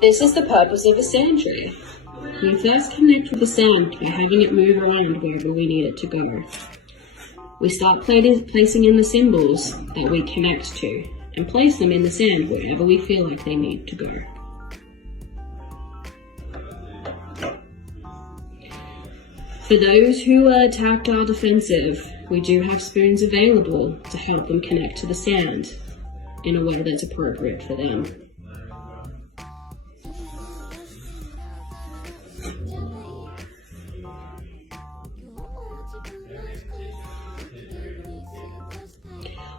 This is the purpose of a sand tray. We first connect with the sand by having it move around wherever we need it to go. We start placing in the symbols that we connect to and place them in the sand wherever we feel like they need to go. For those who are tactile defensive, we do have spoons available to help them connect to the sand in a way that's appropriate for them.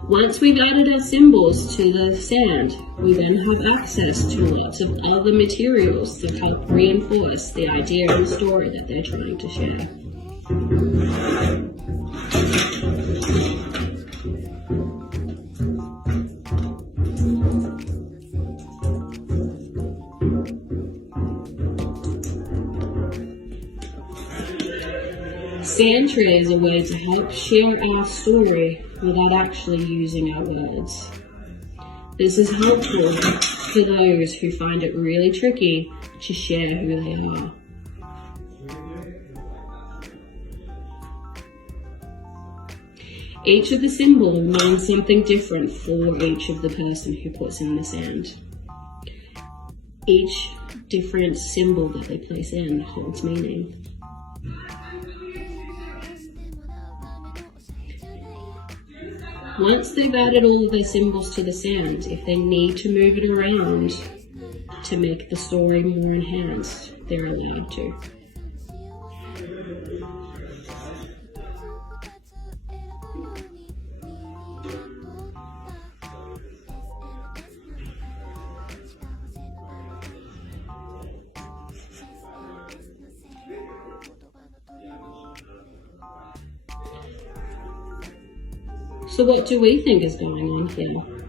Once we've added our symbols to the sand, we then have access to lots of other materials to help reinforce the idea and story that they're trying to share. Sand tray is a way to help share our story without actually using our words. This is helpful for those who find it really tricky to share who they are. Each of the symbols means something different for each of the person who puts in the sand. Each different symbol that they place in holds meaning. Once they've added all of their symbols to the sand, if they need to move it around to make the story more enhanced, they're allowed to. So what do we think is going on here?